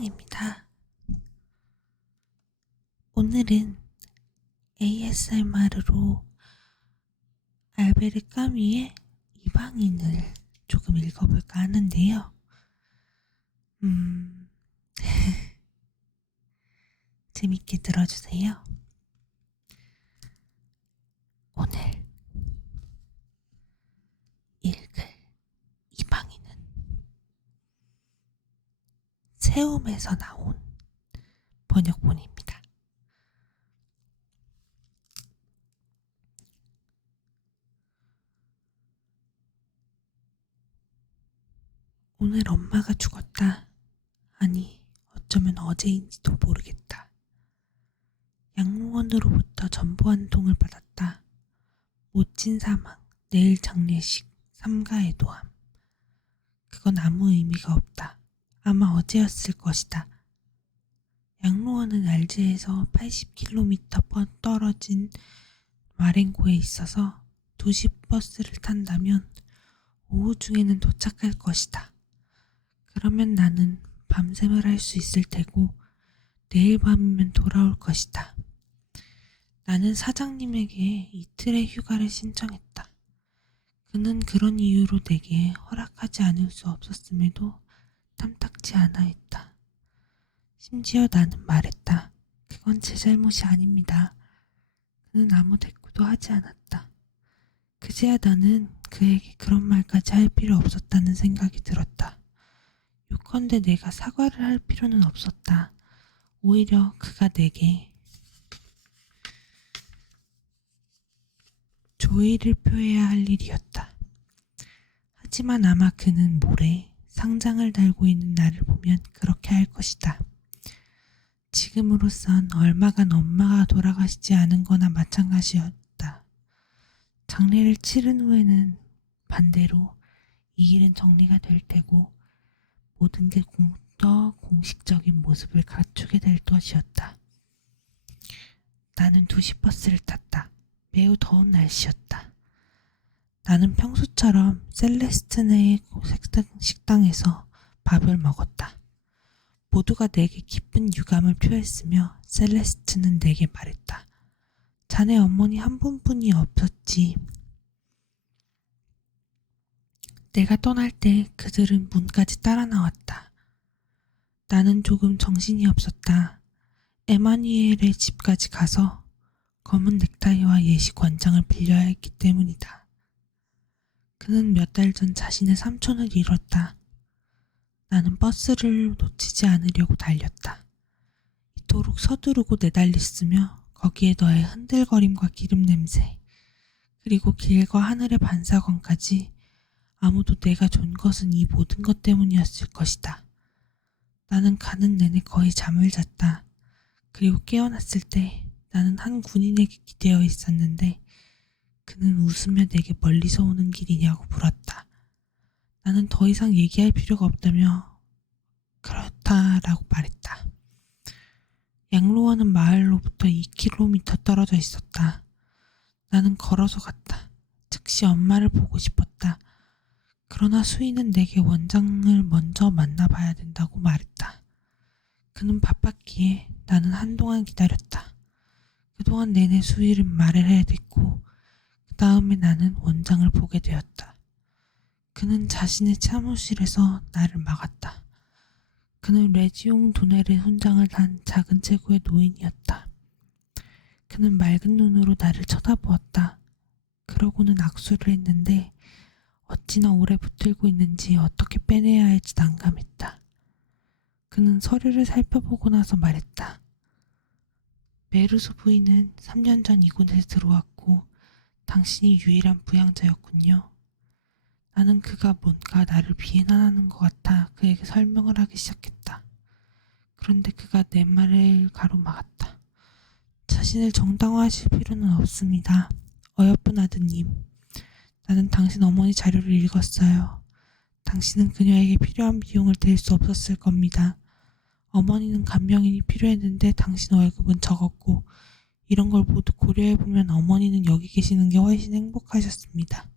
사장입니다. 오늘은 ASMR로 알베르 까뮈의 이방인을 조금 읽어볼까 하는데요. 재밌게 들어주세요. 오늘 읽을 이방인은 세움에서 나온 번역본입니다. 오늘 엄마가 죽었다. 아니, 어쩌면 어제인지도 모르겠다. 양로원으로부터 전보 한 통을 받았다. 모친 사망, 내일 장례식, 삼가의 도함. 그건 아무 의미가 없다. 아마 어제였을 것이다. 양로원은 알제에서 80km 떨어진 마렌고에 있어서 2시 버스를 탄다면 오후 중에는 도착할 것이다. 그러면 나는 밤샘을 할 수 있을 테고 내일 밤이면 돌아올 것이다. 나는 사장님에게 이틀의 휴가를 신청했다. 그는 그런 이유로 내게 허락하지 않을 수 없었음에도 탐탁지 않아 했다. 심지어 나는 말했다. 그건 제 잘못이 아닙니다. 그는 아무 대꾸도 하지 않았다. 그제야 나는 그에게 그런 말까지 할 필요 없었다는 생각이 들었다. 요컨대 내가 사과를 할 필요는 없었다. 오히려 그가 내게 조의를 표해야 할 일이었다. 하지만 아마 그는 모레 상장을 달고 있는 나를 보면 그렇게 할 것이다. 지금으로선 얼마간 엄마가 돌아가시지 않은 거나 마찬가지였다. 장례를 치른 후에는 반대로 이 일은 정리가 될 테고 모든 게 더 공식적인 모습을 갖추게 될 것이었다. 나는 2시 버스를 탔다. 매우 더운 날씨였다. 나는 평소처럼 셀레스트네의 식당에서 밥을 먹었다. 모두가 내게 기쁜 유감을 표했으며 셀레스트는 내게 말했다. 자네 어머니 한 분뿐이 없었지. 내가 떠날 때 그들은 문까지 따라 나왔다. 나는 조금 정신이 없었다. 에마뉘엘의 집까지 가서 검은 넥타이와 예시 권장을 빌려야 했기 때문이다. 그는 몇 달 전 자신의 삼촌을 잃었다. 나는 버스를 놓치지 않으려고 달렸다. 이토록 서두르고 내달렸으며 거기에 더해 흔들거림과 기름 냄새, 그리고 길과 하늘의 반사광까지 아무도 내가 존 것은 이 모든 것 때문이었을 것이다. 나는 가는 내내 거의 잠을 잤다. 그리고 깨어났을 때 나는 한 군인에게 기대어 있었는데 그는 웃으며 내게 멀리서 오는 길이냐고 물었다. 나는 더 이상 얘기할 필요가 없다며 그렇다라고 말했다. 양로원은 마을로부터 2km 떨어져 있었다. 나는 걸어서 갔다. 즉시 엄마를 보고 싶었다. 그러나 수인은 내게 원장을 먼저 만나봐야 된다고 말했다. 그는 바빴기에 나는 한동안 기다렸다. 그동안 내내 수인은 말을 해야 됐고 그 다음에 나는 원장을 보게 되었다. 그는 자신의 사무실에서 나를 막았다. 그는 레지옹 도넬의 훈장을 단 작은 체구의 노인이었다. 그는 맑은 눈으로 나를 쳐다보았다. 그러고는 악수를 했는데 어찌나 오래 붙들고 있는지 어떻게 빼내야 할지 난감했다. 그는 서류를 살펴보고 나서 말했다. 메르소 부인은 3년 전 이곳에 들어왔고 당신이 유일한 부양자였군요. 나는 그가 뭔가 나를 비난하는 것 같아 그에게 설명을 하기 시작했다. 그런데 그가 내 말을 가로막았다. 자신을 정당화하실 필요는 없습니다. 어여쁜 아드님. 나는 당신 어머니 자료를 읽었어요. 당신은 그녀에게 필요한 비용을 댈 수 없었을 겁니다. 어머니는 간병인이 필요했는데 당신 월급은 적었고 이런 걸 모두 고려해보면 어머니는 여기 계시는 게 훨씬 행복하셨습니다.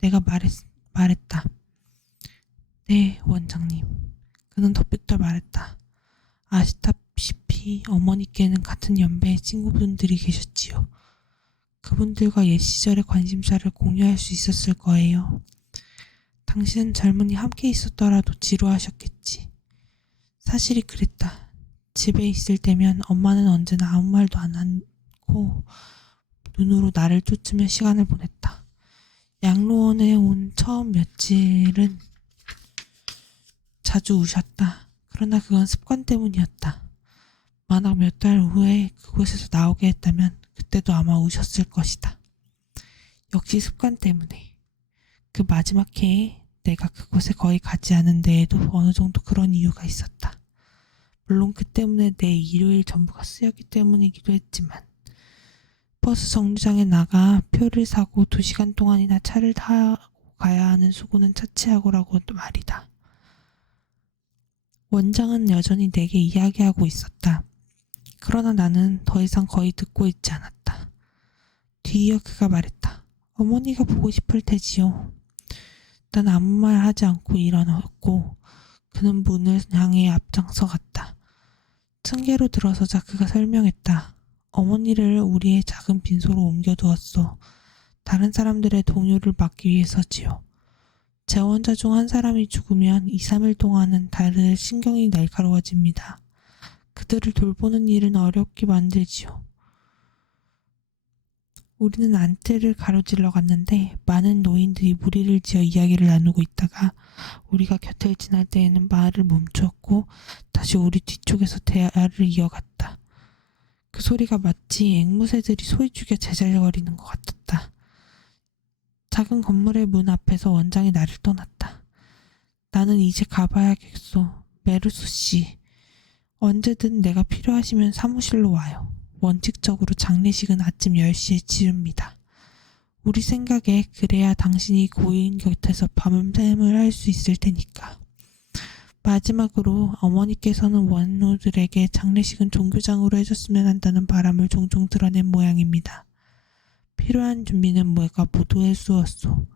내가 말했다. 네, 원장님. 그는 덧붙여 말했다. 아시다시피 어머니께는 같은 연배의 친구분들이 계셨지요. 그분들과 옛 시절의 관심사를 공유할 수 있었을 거예요. 당신은 젊은이 함께 있었더라도 지루하셨겠지. 사실이 그랬다. 집에 있을 때면 엄마는 언제나 아무 말도 안 하고 눈으로 나를 쫓으며 시간을 보냈다. 양로원에 온 처음 며칠은 자주 우셨다. 그러나 그건 습관 때문이었다. 만약 몇 달 후에 그곳에서 나오게 했다면 그때도 아마 우셨을 것이다. 역시 습관 때문에. 그 마지막 해에 내가 그곳에 거의 가지 않은 데에도 어느 정도 그런 이유가 있었다. 물론 그 때문에 내 일요일 전부가 쓰였기 때문이기도 했지만 버스 정류장에 나가 표를 사고 2시간 동안이나 차를 타고 가야 하는 수고는 차치하고라고 말이다. 원장은 여전히 내게 이야기하고 있었다. 그러나 나는 더 이상 거의 듣고 있지 않았다. 뒤이어 그가 말했다. 어머니가 보고 싶을 테지요. 난 아무 말 하지 않고 일어났고 그는 문을 향해 앞장서 갔다. 층계로 들어서자 그가 설명했다. 어머니를 우리의 작은 빈소로 옮겨두었소. 다른 사람들의 동요를 막기 위해서지요. 재원자 중 한 사람이 죽으면 2, 3일 동안은 다들 신경이 날카로워집니다. 그들을 돌보는 일은 어렵게 만들지요. 우리는 안뜰을 가로질러 갔는데 많은 노인들이 무리를 지어 이야기를 나누고 있다가 우리가 곁을 지날 때에는 말을 멈추었고 다시 우리 뒤쪽에서 대화를 이어갔다. 그 소리가 마치 앵무새들이 소리 죽여 제잘거리는 것 같았다. 작은 건물의 문 앞에서 원장이 나를 떠났다. 나는 이제 가봐야겠소. 메르소 씨. 언제든 내가 필요하시면 사무실로 와요. 원칙적으로 장례식은 아침 10시에 치릅니다. 우리 생각에 그래야 당신이 고인 곁에서 밤샘을 할 수 있을 테니까. 마지막으로 어머니께서는 원노들에게 장례식은 종교장으로 해줬으면 한다는 바람을 종종 드러낸 모양입니다. 필요한 준비는 뭐가 모두 해주었소.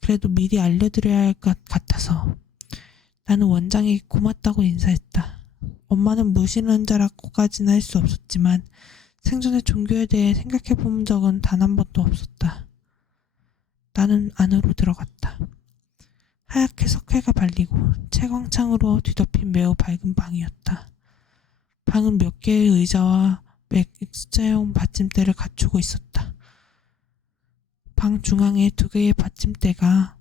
그래도 미리 알려드려야 할 것 같아서. 나는 원장에게 고맙다고 인사했다. 엄마는 무신론자라고까지는 할 수 없었지만 생전에 종교에 대해 생각해본 적은 단 한 번도 없었다. 나는 안으로 들어갔다. 하얗게 석회가 발리고 채광창으로 뒤덮인 매우 밝은 방이었다. 방은 몇 개의 의자와 X자형 받침대를 갖추고 있었다. 방 중앙에 2개의 받침대가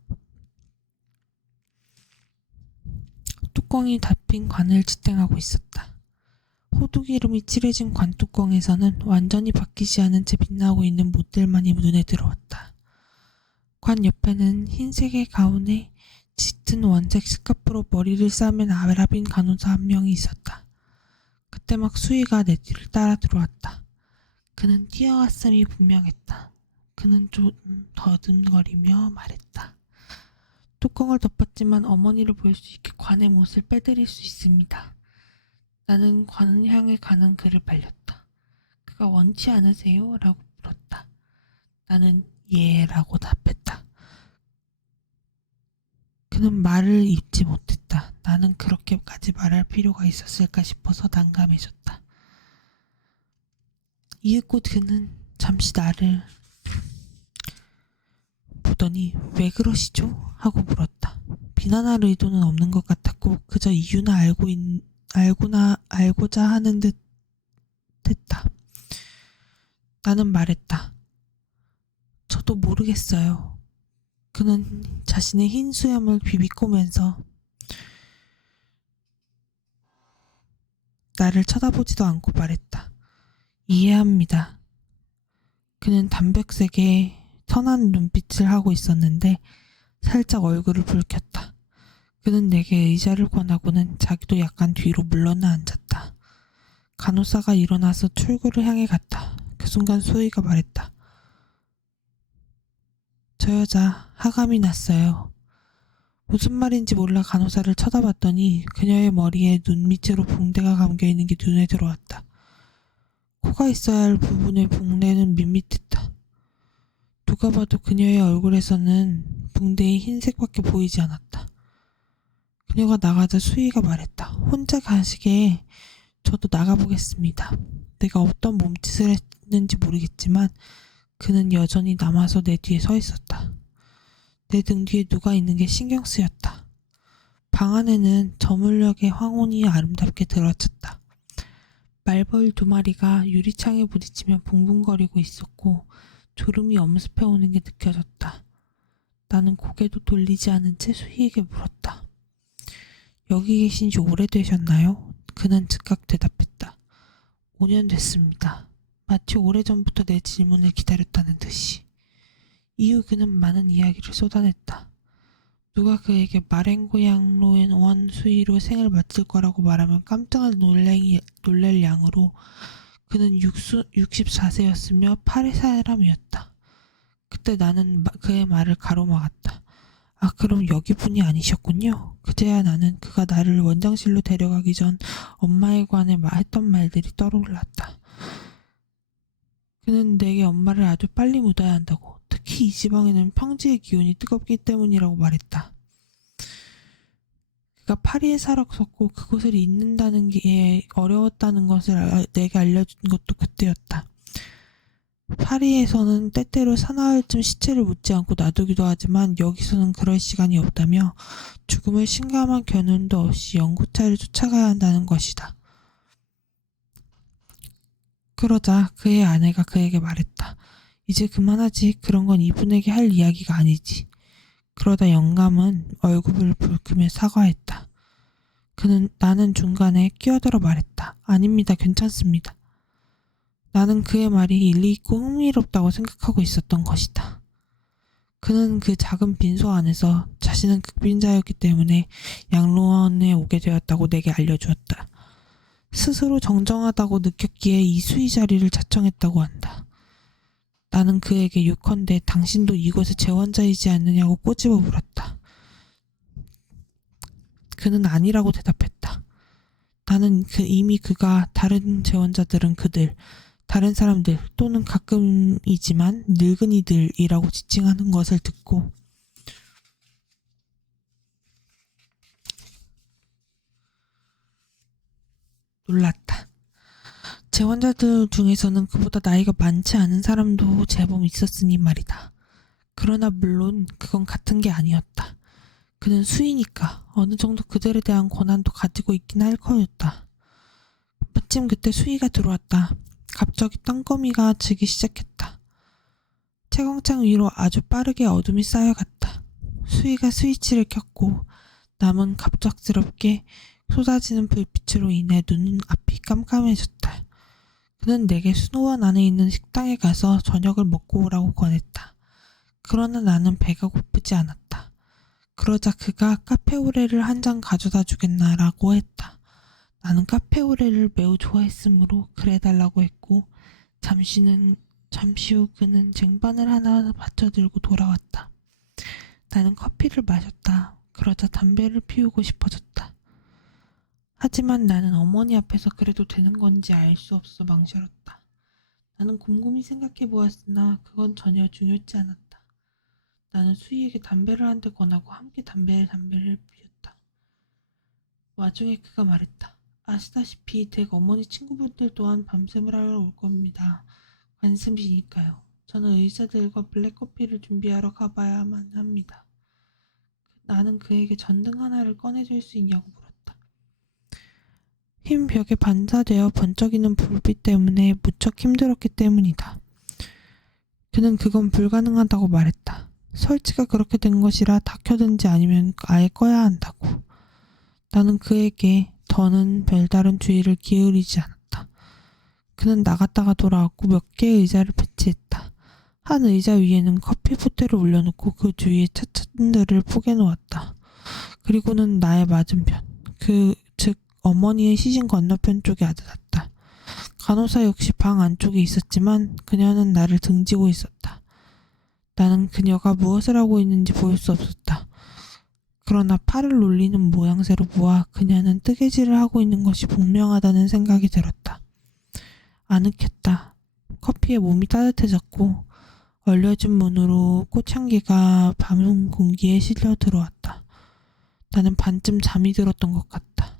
뚜껑이 닫힌 관을 지탱하고 있었다. 호두기름이 칠해진 관뚜껑에서는 완전히 바뀌지 않은 채 빛나고 있는 모델만이 눈에 들어왔다. 관 옆에는 흰색의 가운에 짙은 원색 스카프로 머리를 싸맨 아랍인 간호사 한 명이 있었다. 그때 막 수희가 내 뒤를 따라 들어왔다. 그는 뛰어왔음이 분명했다. 그는 좀 더듬거리며 말했다. 뚜껑을 덮었지만 어머니를 볼 수 있게 관의 못을 빼드릴 수 있습니다. 나는 관을 향해 가는 그를 발렸다. 그가 원치 않으세요? 라고 물었다. 나는 예 라고 답했다. 그는 말을 잇지 못했다. 나는 그렇게까지 말할 필요가 있었을까 싶어서 난감해졌다. 이윽고 그는 잠시 나를 보더니 왜 그러시죠? 하고 물었다. 비난할 의도는 없는 것 같았고 그저 이유나 알고자 하는 듯 했다. 나는 말했다. 저도 모르겠어요. 그는 자신의 흰 수염을 비비꼬면서 나를 쳐다보지도 않고 말했다. 이해합니다. 그는 담백색의 선한 눈빛을 하고 있었는데 살짝 얼굴을 붉혔다. 그는 내게 의자를 권하고는 자기도 약간 뒤로 물러나 앉았다. 간호사가 일어나서 출구를 향해 갔다. 그 순간 수희가 말했다. 저 여자 하감이 났어요. 무슨 말인지 몰라 간호사를 쳐다봤더니 그녀의 머리에 눈 밑으로 붕대가 감겨있는 게 눈에 들어왔다. 코가 있어야 할 부분의 붕대는 밋밋했다. 누가 봐도 그녀의 얼굴에서는 붕대의 흰색밖에 보이지 않았다. 그녀가 나가자 수희가 말했다. 혼자 가시게 저도 나가보겠습니다. 내가 어떤 몸짓을 했는지 모르겠지만 그는 여전히 남아서 내 뒤에 서 있었다. 내 등 뒤에 누가 있는 게 신경 쓰였다. 방 안에는 저물녘의 황혼이 아름답게 들어찼다. 말벌 2마리가 유리창에 부딪히며 붕붕거리고 있었고 졸음이 엄습해오는 게 느껴졌다. 나는 고개도 돌리지 않은 채 수희에게 물었다. 여기 계신 지 오래되셨나요? 그는 즉각 대답했다. 5년 됐습니다. 마치 오래전부터 내 질문을 기다렸다는 듯이. 이후 그는 많은 이야기를 쏟아냈다. 누가 그에게 마랭고양로엔 원수위로 생을 마칠 거라고 말하면 깜짝 놀랄 양으로 그는 64세였으며 8의 사람이었다. 그때 나는 그의 말을 가로막았다. 아, 그럼 여기 분이 아니셨군요. 그제야 나는 그가 나를 원장실로 데려가기 전 엄마에 관해 했던 말들이 떠올랐다. 그는 내게 엄마를 아주 빨리 묻어야 한다고, 특히 이 지방에는 평지의 기온이 뜨겁기 때문이라고 말했다. 그가 파리에 살았었고 그곳을 잊는다는 게 어려웠다는 것을 내게 알려준 것도 그때였다. 파리에서는 때때로 사나흘쯤 시체를 묻지 않고 놔두기도 하지만 여기서는 그럴 시간이 없다며 죽음을 심감한 겨눈도 없이 연구차를 쫓아가야 한다는 것이다. 그러자 그의 아내가 그에게 말했다. 이제 그만하지. 그런 건 이분에게 할 이야기가 아니지. 그러다 영감은 얼굴을 붉히며 사과했다. 나는 중간에 끼어들어 말했다. 아닙니다. 괜찮습니다. 나는 그의 말이 일리 있고 흥미롭다고 생각하고 있었던 것이다. 그는 그 작은 빈소 안에서 자신은 극빈자였기 때문에 양로원에 오게 되었다고 내게 알려주었다. 스스로 정정하다고 느꼈기에 이수희 자리를 자청했다고 한다. 나는 그에게 요컨대 당신도 이곳의 재원자이지 않느냐고 꼬집어 물었다. 그는 아니라고 대답했다. 나는 이미 그가 다른 재원자들은 그들, 다른 사람들 또는 가끔이지만 늙은이들이라고 지칭하는 것을 듣고 놀랐다. 재원자들 중에서는 그보다 나이가 많지 않은 사람도 제법 있었으니 말이다. 그러나 물론 그건 같은 게 아니었다. 그는 수희니까 어느 정도 그들에 대한 권한도 가지고 있긴 할 거였다. 마침 그때 수희가 들어왔다. 갑자기 땅거미가 지기 시작했다. 채광창 위로 아주 빠르게 어둠이 쌓여갔다. 수희가 스위치를 켰고 남은 갑작스럽게 쏟아지는 불빛으로 인해 눈앞이 깜깜해졌다. 그는 내게 수노원 안에 있는 식당에 가서 저녁을 먹고 오라고 권했다. 그러나 나는 배가 고프지 않았다. 그러자 그가 카페오레를 한 잔 가져다 주겠나라고 했다. 나는 카페오레를 매우 좋아했으므로 그래달라고 했고 잠시 후 그는 쟁반을 하나 받쳐들고 돌아왔다. 나는 커피를 마셨다. 그러자 담배를 피우고 싶어졌다. 하지만 나는 어머니 앞에서 그래도 되는 건지 알 수 없어 망설였다. 나는 곰곰이 생각해 보았으나 그건 전혀 중요치 않았다. 나는 수희에게 담배를 한 대 권하고 함께 담배를 피웠다. 와중에 그가 말했다. 아시다시피 댁 어머니 친구분들 또한 밤샘을 하러 올 겁니다. 관심이니까요. 저는 의사들과 블랙커피를 준비하러 가봐야만 합니다. 나는 그에게 전등 하나를 꺼내줄 수 있냐고 물었다. 흰 벽에 반사되어 번쩍이는 불빛 때문에 무척 힘들었기 때문이다. 그는 그건 불가능하다고 말했다. 설치가 그렇게 된 것이라 다 켜든지 아니면 아예 꺼야 한다고. 나는 그에게 더는 별다른 주의를 기울이지 않았다. 그는 나갔다가 돌아왔고 몇 개의 의자를 배치했다. 한 의자 위에는 커피 포트를 올려놓고 그 주위에 차찬들을 포개놓았다. 그리고는 나의 맞은편, 즉 어머니의 시신 건너편 쪽에 앉았다. 간호사 역시 방 안쪽에 있었지만 그녀는 나를 등지고 있었다. 나는 그녀가 무엇을 하고 있는지 보일 수 없었다. 그러나 팔을 놀리는 모양새로 보아 그녀는 뜨개질을 하고 있는 것이 분명하다는 생각이 들었다. 아늑했다. 커피에 몸이 따뜻해졌고 얼려진 문으로 꽃향기가 밤 공기에 실려 들어왔다. 나는 반쯤 잠이 들었던 것 같다.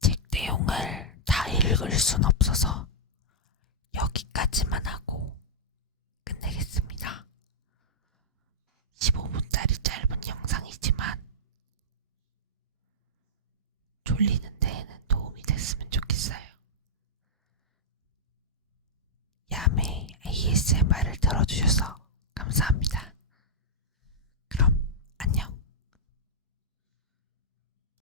책 내용을 다 읽을 순 없어서 여기까지만 하고 끝내겠습니다. 15분짜리 짧은 영상이지만 졸리는